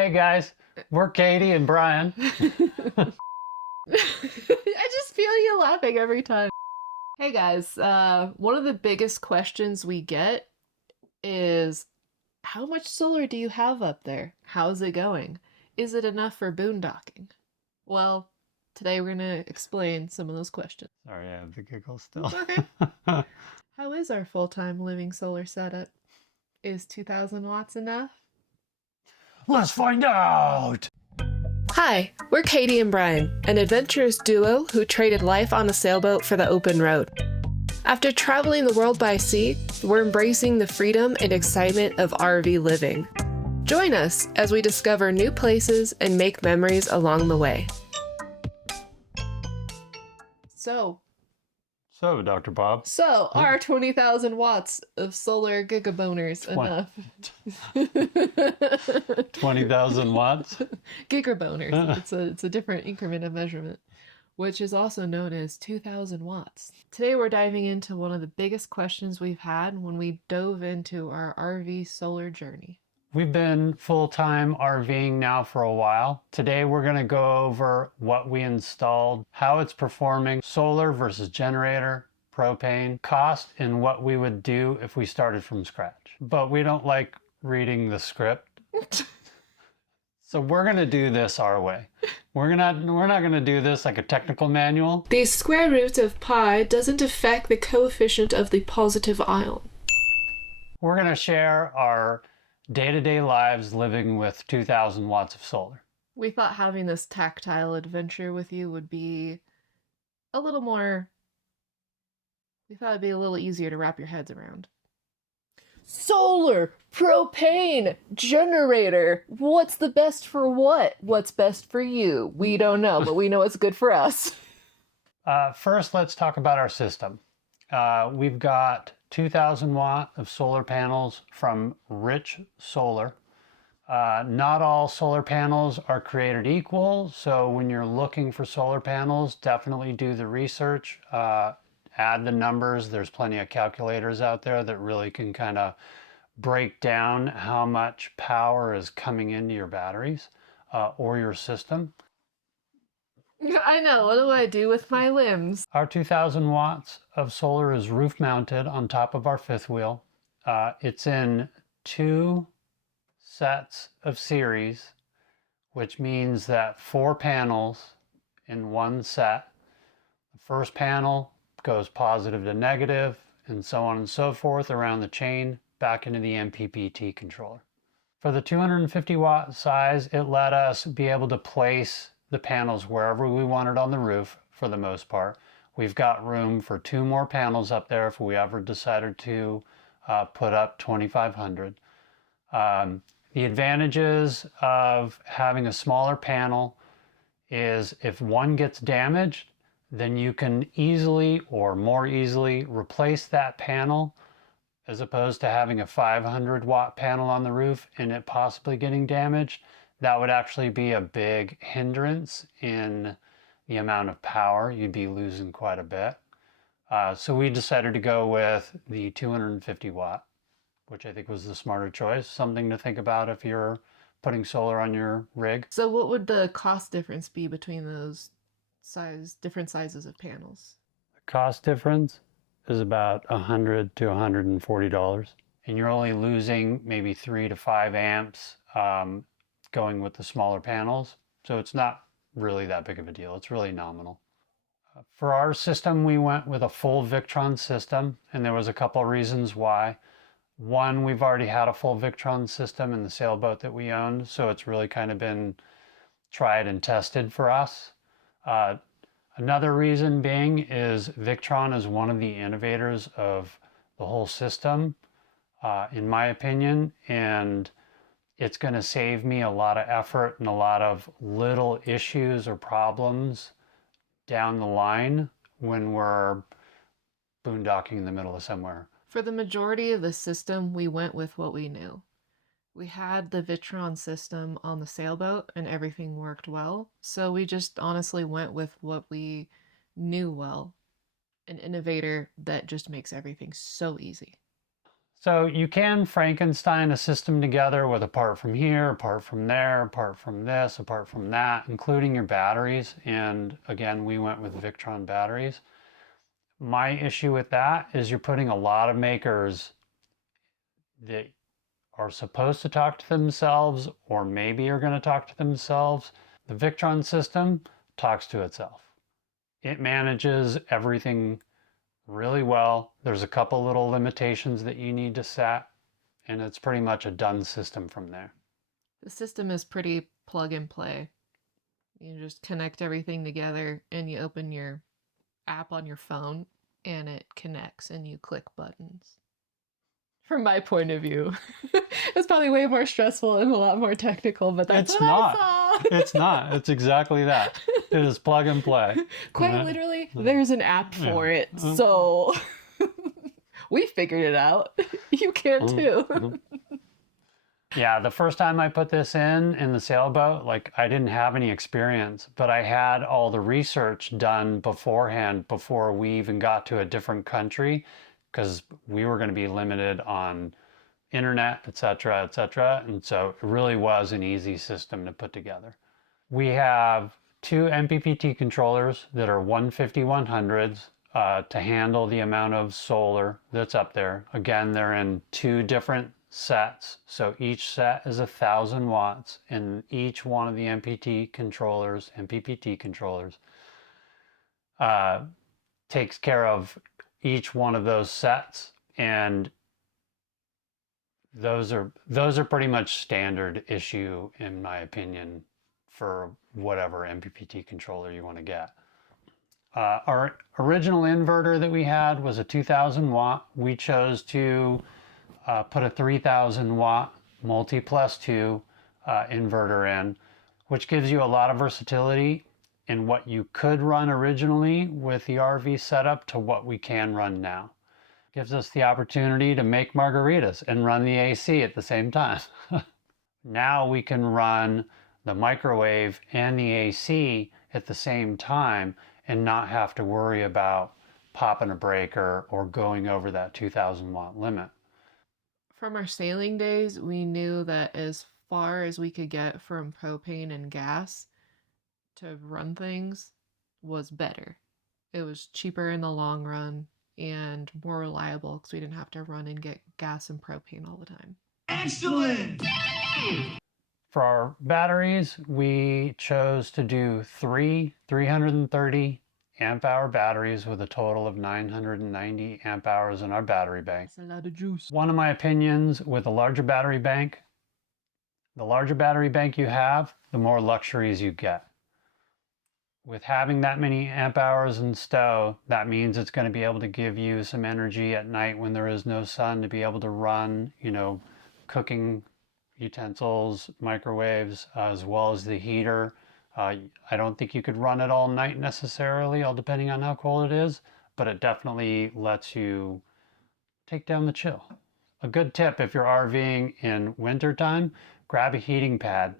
Hey guys, we're Katie and Brian. I just feel you laughing every time. Hey guys, one of the biggest questions we get is how much solar do you have up there? How's it going? Is it enough for boondocking? Well, today we're gonna explain some of those questions. Sorry, I have the giggles still. It's okay. How is our full-time living solar setup? Is 2000 watts enough? Let's find out! Hi, we're Katie and Brian, an adventurous duo who traded life on a sailboat for the open road. After traveling the world by sea, we're embracing the freedom and excitement of RV living. Join us as we discover new places and make memories along the way. So, Dr. Bob. Are 20,000 watts of solar gigaboners enough? 20,000 watts? Gigaboners. It's a different increment of measurement, which is also known as 2000 watts. Today we're diving into one of the biggest questions we've had when we dove into our RV solar journey. We've been full-time RVing now for a while. Today we're going to go over what we installed, how it's performing, solar versus generator, propane, cost, and what we would do if we started from scratch. But we don't like reading the script. So we're going to do this our way. We're not going to do this like a technical manual. The square root of pi doesn't affect the coefficient of the positive ion. We're going to share our day-to-day lives living with 2,000 watts of solar. We thought having this tactile adventure with you would be a little more... We thought it'd be a little easier to wrap your heads around. Solar, propane, generator. What's the best for what? What's best for you? We don't know, but we know it's good for us. First, let's talk about our system. We've got 2,000 watt of solar panels from Rich Solar. Not all solar panels are created equal, so when you're looking for solar panels, definitely do the research. Add the numbers. There's plenty of calculators out there that really can kind of break down how much power is coming into your batteries or your system. I know, what do I do with my limbs? Our 2,000 watts of solar is roof mounted on top of our fifth wheel. It's in 2 sets of series, which means that 4 panels in 1 set. The first panel goes positive to negative, and so on and so forth around the chain back into the MPPT controller. For the 250 watt size, it let us be able to place the panels wherever we wanted on the roof for the most part. We've got room for 2 more panels up there if we ever decided to put up 2,500. The advantages of having a smaller panel is if one gets damaged, then you can easily or more easily replace that panel as opposed to having a 500 watt panel on the roof and it possibly getting damaged. That would actually be a big hindrance in the amount of power. You'd be losing quite a bit. So we decided to go with the 250 watt, which I think was the smarter choice. Something to think about if you're putting solar on your rig. So what would the cost difference be between those different sizes of panels? The cost difference is about $100 to $140. And you're only losing maybe 3 to 5 amps going with the smaller panels. So it's not really that big of a deal. It's really nominal. For our system, we went with a full Victron system, and there was a couple of reasons why. One, we've already had a full Victron system in the sailboat that we owned, so it's really kind of been tried and tested for us. Another reason being is Victron is one of the innovators of the whole system, in my opinion, and it's going to save me a lot of effort and a lot of little issues or problems down the line when we're boondocking in the middle of somewhere. For the majority of the system, we went with what we knew. We had the Victron system on the sailboat and everything worked well, so we just honestly went with what we knew well. An innovator that just makes everything so easy. So you can Frankenstein a system together with a part from here, a part from there, a part from this, a part from that, including your batteries. And again, we went with Victron batteries. My issue with that is you're putting a lot of makers that are supposed to talk to themselves or maybe are going to talk to themselves. The Victron system talks to itself. It manages everything really well. There's a couple little limitations that you need to set, and it's pretty much a done system from there. The system is pretty plug and play. You just connect everything together and you open your app on your phone and it connects and you click buttons. From my point of view, it's probably way more stressful and a lot more technical, but that's It's what not. I saw. It's not. It's exactly that. It is plug and play. Quite literally, there's an app for it. So we figured it out. You can too. Yeah, the first time I put this in the Sailboat, like I didn't have any experience, but I had all the research done beforehand before we even got to a different country because we were going to be limited on internet, etc., etc. And so it really was an easy system to put together. We have two MPPT controllers that are 150-100s to handle the amount of solar that's up there. Again, they're in two different sets. So each set is 1,000 watts, and each one of the MPPT controllers takes care of each one of those sets, and those are pretty much standard issue in my opinion for whatever MPPT controller you want to get. Our original inverter that we had was a 2,000 watt. We chose to put a 3,000 watt multi plus 2 inverter in, which gives you a lot of versatility in what you could run originally with the RV setup to what we can run now. Gives us the opportunity to make margaritas and run the AC at the same time. Now we can run the microwave and the AC at the same time and not have to worry about popping a breaker or going over that 2,000 watt limit. From our sailing days, we knew that as far as we could get from propane and gas to run things was better. It was cheaper in the long run and more reliable because we didn't have to run and get gas and propane all the time. Excellent! For our batteries, we chose to do three 330 amp hour batteries with a total of 990 amp hours in our battery bank. That's a lot of juice. One of my opinions with a larger battery bank, the larger battery bank you have, the more luxuries you get. With having that many amp hours in stow, that means it's going to be able to give you some energy at night when there is no sun to be able to run, cooking utensils, microwaves, as well as the heater. I don't think you could run it all night necessarily, all depending on how cold it is, but it definitely lets you take down the chill. A good tip if you're RVing in wintertime, grab a heating pad.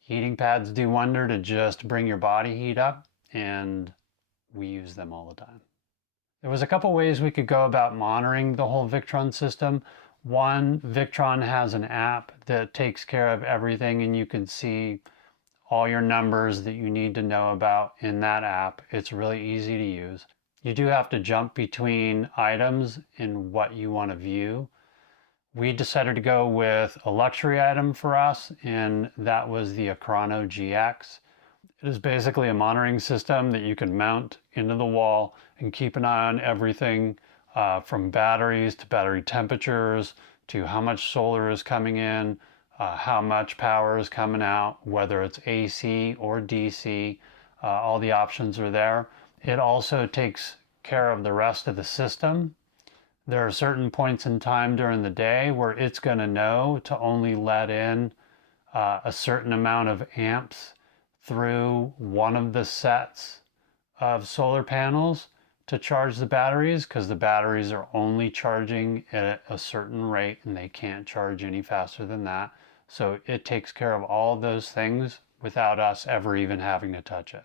Heating pads do wonder to just bring your body heat up, and we use them all the time. There was a couple ways we could go about monitoring the whole Victron system. One, Victron has an app that takes care of everything, and you can see all your numbers that you need to know about in that app. It's really easy to use. You do have to jump between items in what you want to view. We decided to go with a luxury item for us, and that was the Acrono GX. It is basically a monitoring system that you can mount into the wall and keep an eye on everything from batteries to battery temperatures to how much solar is coming in, how much power is coming out, whether it's AC or DC. All the options are there. It also takes care of the rest of the system. There are certain points in time during the day where it's going to know to only let in a certain amount of amps through one of the sets of solar panels to charge the batteries, because the batteries are only charging at a certain rate and they can't charge any faster than that. So it takes care of all those things without us ever even having to touch it.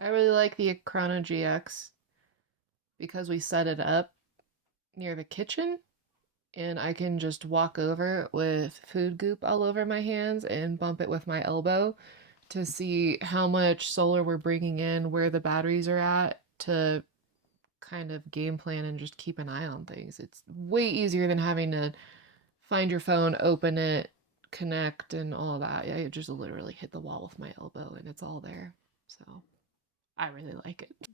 I really like the Acrono GX because we set it up near the kitchen and I can just walk over with food goop all over my hands and bump it with my elbow to see how much solar we're bringing in, where the batteries are at, to kind of game plan and just keep an eye on things. It's way easier than having to find your phone, open it, connect, and all that. I just literally hit the wall with my elbow and it's all there. So I really like it.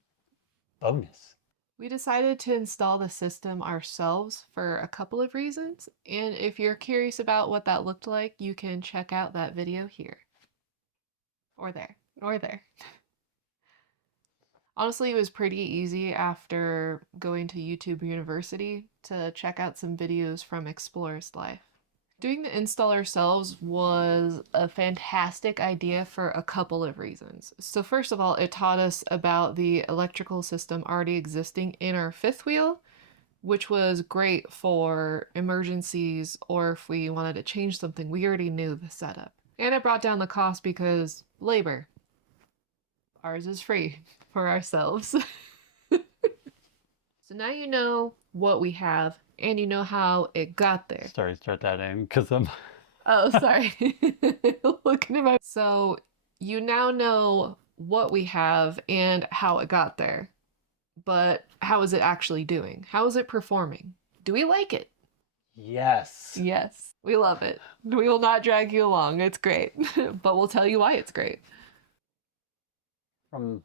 Bonus. We decided to install the system ourselves for a couple of reasons, and if you're curious about what that looked like, you can check out that video here. Or there. Or there. Honestly, it was pretty easy after going to YouTube University to check out some videos from Explorer's Life. Doing the install ourselves was a fantastic idea for a couple of reasons. So first of all, it taught us about the electrical system already existing in our fifth wheel, which was great for emergencies or if we wanted to change something, we already knew the setup. And it brought down the cost because labor. Ours is free for ourselves. So now you know what we have and you know how it got there. Sorry, start that in because I'm. Oh, sorry. Looking at my. So you now know what we have and how it got there. But how is it actually doing? How is it performing? Do we like it? Yes. Yes, we love it. We will not drag you along. It's great. But we'll tell you why it's great. From.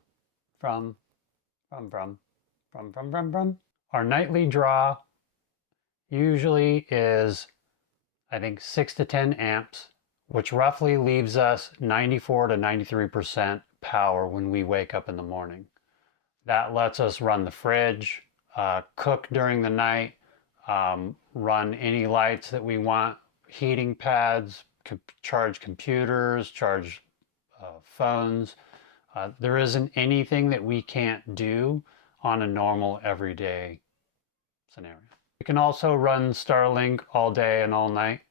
Our nightly draw usually is, I think, 6 to 10 amps, which roughly leaves us 94 to 93% power when we wake up in the morning. That lets us run the fridge, cook during the night, run any lights that we want, heating pads, charge computers, charge phones. There isn't anything that we can't do on a normal everyday scenario. You can also run Starlink all day and all night.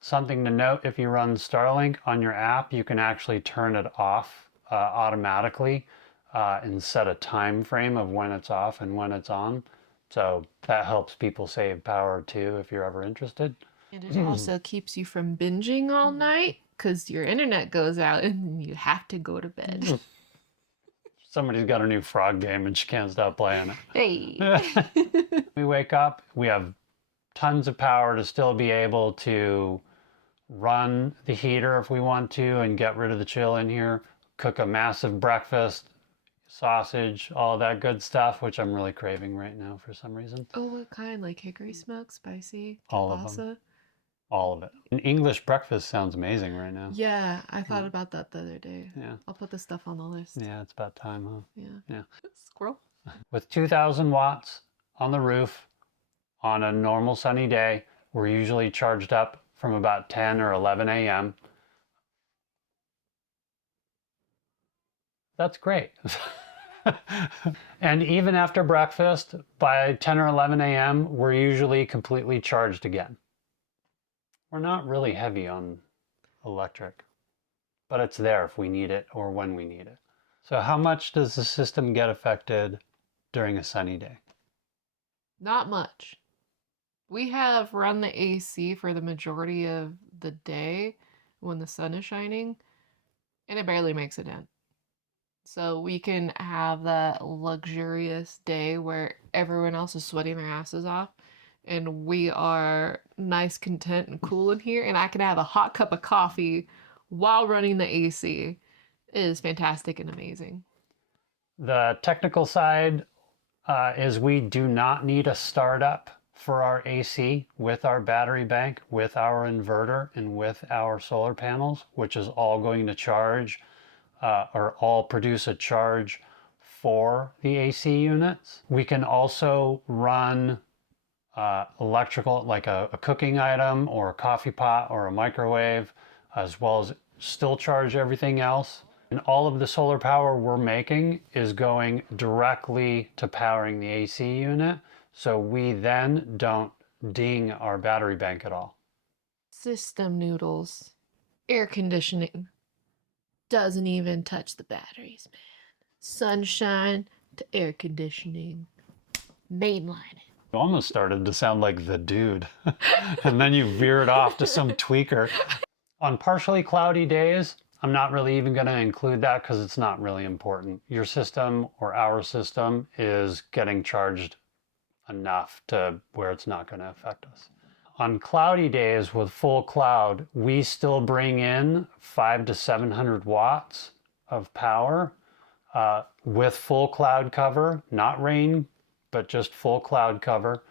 Something to note, if you run Starlink on your app, you can actually turn it off automatically and set a time frame of when it's off and when it's on. So that helps people save power too, if you're ever interested. And it also keeps you from binging all night because your internet goes out and you have to go to bed. Somebody's got a new frog game and she can't stop playing it. Hey. We wake up, we have tons of power to still be able to run the heater if we want to and get rid of the chill in here, cook a massive breakfast, sausage, all that good stuff, which I'm really craving right now for some reason. Oh, what kind? Like hickory smoke, spicy, All of kielbasa? them. All of it. An English breakfast sounds amazing right now. Yeah, I thought about that the other day. Yeah. I'll put this stuff on the list. Yeah, it's about time, huh? Yeah. Yeah. Squirrel. With 2,000 watts on the roof on a normal sunny day, we're usually charged up from about 10 or 11 a.m. That's great. And even after breakfast, by 10 or 11 a.m., we're usually completely charged again. We're not really heavy on electric, but it's there if we need it or when we need it. So how much does the system get affected during a sunny day? Not much. We have run the AC for the majority of the day when the sun is shining, and it barely makes a dent. So we can have that luxurious day where everyone else is sweating their asses off and we are nice, content, and cool in here, and I can have a hot cup of coffee while running the AC. It is fantastic and amazing. The technical side is we do not need a startup for our AC with our battery bank, with our inverter, and with our solar panels, which is all going to charge or all produce a charge for the AC units. We can also run electrical, like a cooking item or a coffee pot or a microwave, as well as still charge everything else. And all of the solar power we're making is going directly to powering the AC unit. So we then don't ding our battery bank at all. System noodles. Air conditioning. Doesn't even touch the batteries, man. Sunshine to air conditioning. Mainline it. You almost started to sound like the dude. And then you veered off to some tweaker. On partially cloudy days, I'm not really even going to include that because it's not really important. Your system or our system is getting charged enough to where it's not going to affect us. On cloudy days with full cloud, we still bring in 500 to 700 watts of power with full cloud cover, not rain, but just full cloud cover.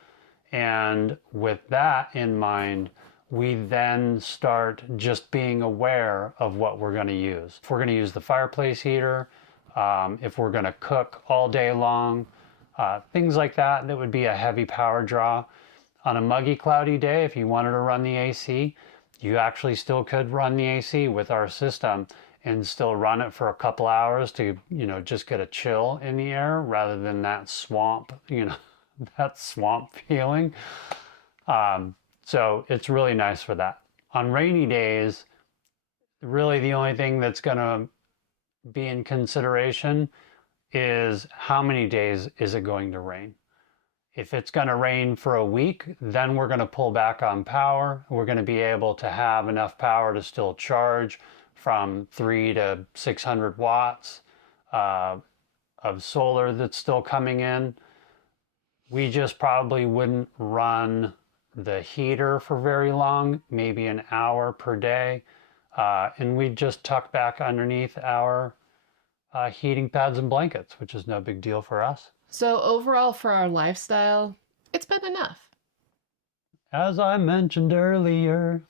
And with that in mind, we then start just being aware of what we're going to use. If we're going to use the fireplace heater, if we're going to cook all day long, things like that, that would be a heavy power draw. On a muggy, cloudy day, if you wanted to run the AC, you actually still could run the AC with our system and still run it for a couple hours to, just get a chill in the air rather than that swamp, that swamp feeling. So it's really nice for that. On rainy days, really the only thing that's going to be in consideration is how many days is it going to rain. If it's going to rain for a week, then we're going to pull back on power. We're going to be able to have enough power to still charge from 300 to 600 watts of solar that's still coming in. We just probably wouldn't run the heater for very long, maybe an hour per day. And we'd just tuck back underneath our heating pads and blankets, which is no big deal for us. So overall for our lifestyle, it's been enough. As I mentioned earlier,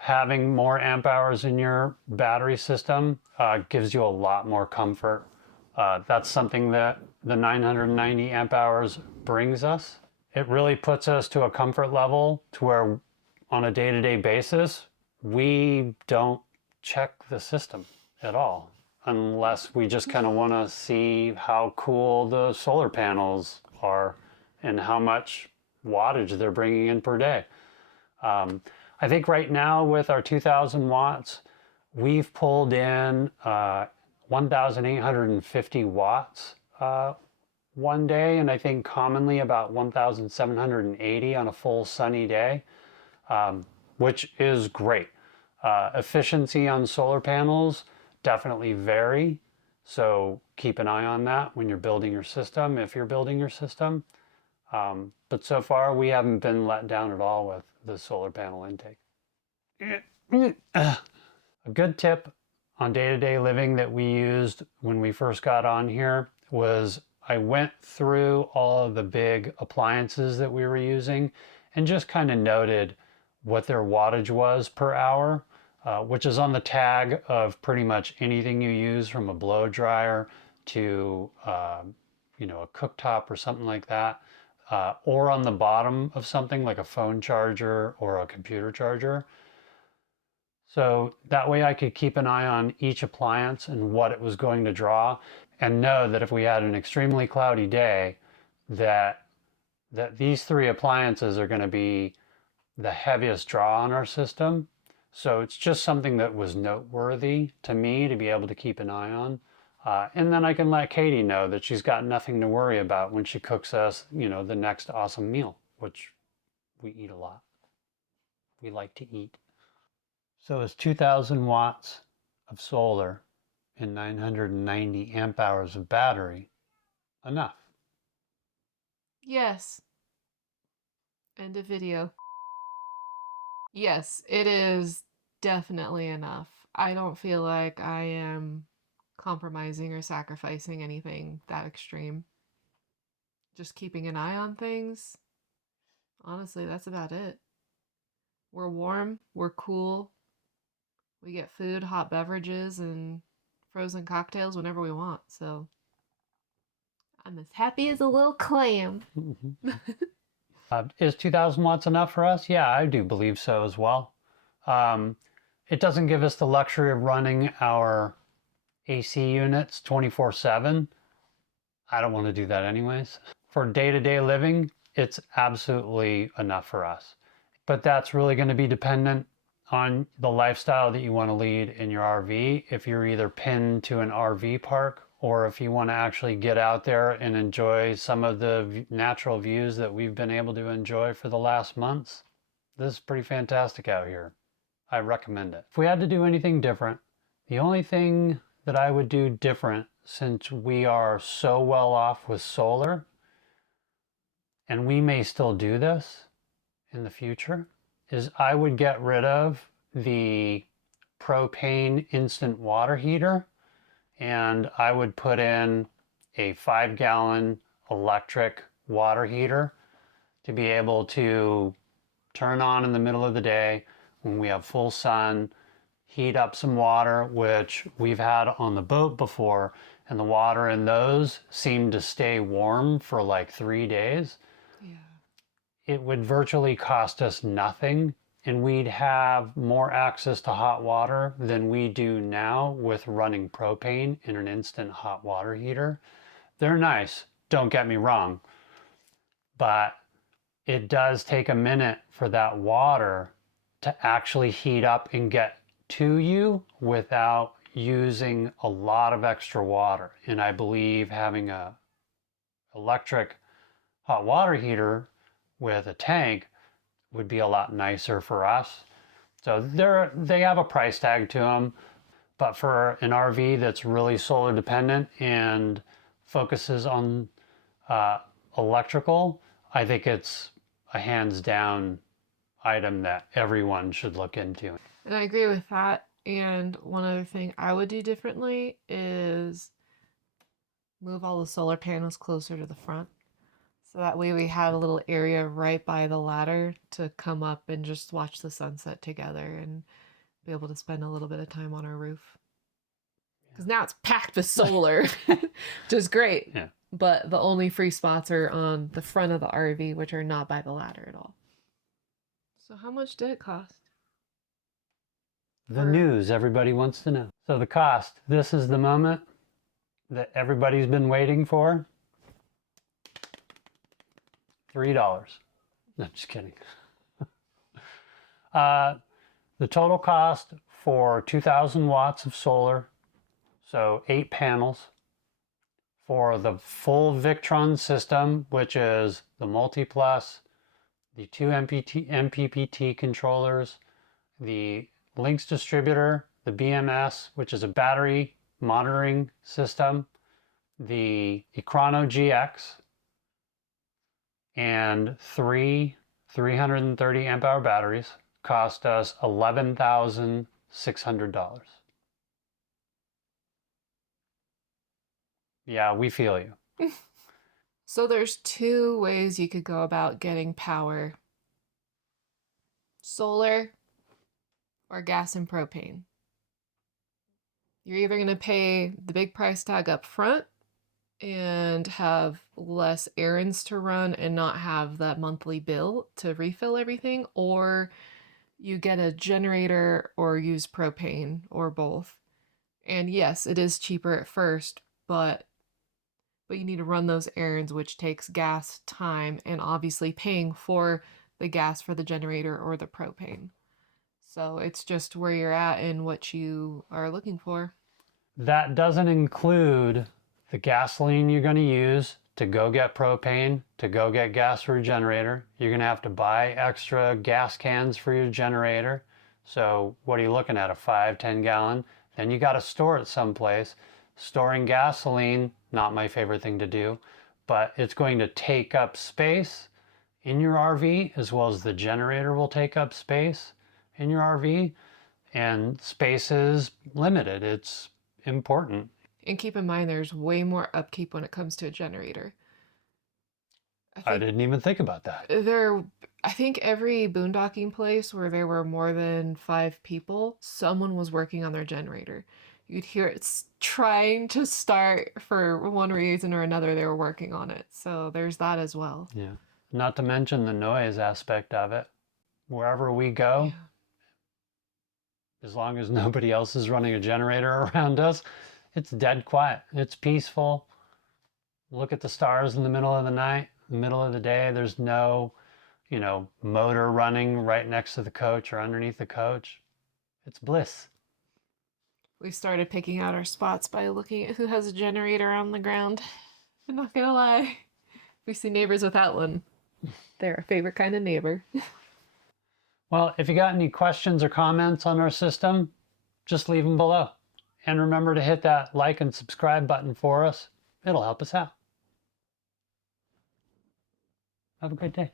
having more amp hours in your battery system gives you a lot more comfort. That's something that the 990 amp hours brings us. It really puts us to a comfort level to where on a day-to-day basis, we don't check the system at all, unless we just kind of want to see how cool the solar panels are and how much wattage they're bringing in per day. I think right now with our 2000 watts, we've pulled in 1,850 watts one day, and I think commonly about 1,780 on a full sunny day, which is great. Efficiency on solar panels definitely vary, so keep an eye on that when you're building your system, if you're building your system. But so far we haven't been let down at all with the solar panel intake. A good tip on day-to-day living that we used when we first got on here was I went through all of the big appliances that we were using and just kind of noted what their wattage was per hour, which is on the tag of pretty much anything you use, from a blow dryer to a cooktop or something like that, or on the bottom of something like a phone charger or a computer charger. So that way I could keep an eye on each appliance and what it was going to draw, and know that if we had an extremely cloudy day, that these three appliances are going to be the heaviest draw on our system. So it's just something that was noteworthy to me to be able to keep an eye on. And then I can let Katie know that she's got nothing to worry about when she cooks us, the next awesome meal, which we eat a lot. We like to eat. So is 2,000 watts of solar and 990 amp hours of battery enough? Yes. End of video. Yes, it is definitely enough. I don't feel like I am compromising or sacrificing anything that extreme. Just keeping an eye on things. Honestly, that's about it. We're warm, we're cool. We get food, hot beverages, and frozen cocktails whenever we want, so I'm as happy as a little clam. Is 2,000 watts enough for us? Yeah, I do believe so as well. It doesn't give us the luxury of running our AC units 24/7. I don't want to do that anyways. For day-to-day living, it's absolutely enough for us. But that's really going to be dependent on the lifestyle that you want to lead in your RV. If you're either pinned to an RV park or if you want to actually get out there and enjoy some of the natural views that we've been able to enjoy for the last months, this is pretty fantastic out here. I recommend it. If we had to do anything different, the only thing that I would do different, since we are so well off with solar, and we may still do this in the future, is I would get rid of the propane instant water heater, and I would put in a 5-gallon electric water heater to be able to turn on in the middle of the day when we have full sun, heat up some water, which we've had on the boat before, and the water in those seemed to stay warm for like 3 days. Yeah. It would virtually cost us nothing, and we'd have more access to hot water than we do now with running propane in an instant hot water heater. They're nice, don't get me wrong, but it does take a minute for that water to actually heat up and get to you without using a lot of extra water. And I believe having a electric hot water heater with a tank would be a lot nicer for us. So they have a price tag to them, but for an RV that's really solar dependent and focuses on electrical, I think it's a hands down item that everyone should look into. And I agree with that. And one other thing I would do differently is move all the solar panels closer to the front. So that way we have a little area right by the ladder to come up and just watch the sunset together and be able to spend a little bit of time on our roof. Because now it's packed with solar, which is great. Yeah. But the only free spots are on the front of the RV, which are not by the ladder at all. So how much did it cost? The news everybody wants to know. So the cost, this is the moment that everybody's been waiting for. $3. No, just kidding. The total cost for 2,000 watts of solar, so 8 panels, for the full Victron system, which is the Multi-Plus, the 2 MPPT controllers, the Links distributor, the BMS, which is a battery monitoring system, the Econo GX, and 330 amp hour batteries cost us $11,600. Yeah, we feel you. So there's 2 ways you could go about getting power. Solar or gas and propane. You're either going to pay the big price tag up front and have less errands to run and not have that monthly bill to refill everything, or you get a generator or use propane or both. And yes, it is cheaper at first, but you need to run those errands, which takes gas, time, and obviously paying for the gas for the generator or the propane. So it's just where you're at and what you are looking for. That doesn't include the gasoline you're going to use to go get propane, to go get gas for your generator. You're going to have to buy extra gas cans for your generator. So what are you looking at, a 5-10 gallon? Then you got to store it someplace. Storing gasoline, not my favorite thing to do, but it's going to take up space in your RV, as well as the generator will take up space in your RV, and space is limited. It's important. And keep in mind, there's way more upkeep when it comes to a generator. I didn't even think about that. I think every boondocking place where there were more than 5 people, someone was working on their generator. You'd hear it trying to start for one reason or another. They were working on it. So there's that as well. Yeah. Not to mention the noise aspect of it. Wherever we go, Yeah. as long as nobody else is running a generator around us, it's dead quiet. It's peaceful. Look at the stars in the middle of the night, the middle of the day. There's no, motor running right next to the coach or underneath the coach. It's bliss. We started picking out our spots by looking at who has a generator on the ground. I'm not gonna lie. We see neighbors without one. They're our favorite kind of neighbor. Well, if you got any questions or comments on our system, just leave them below. And remember to hit that like and subscribe button for us. It'll help us out. Have a great day.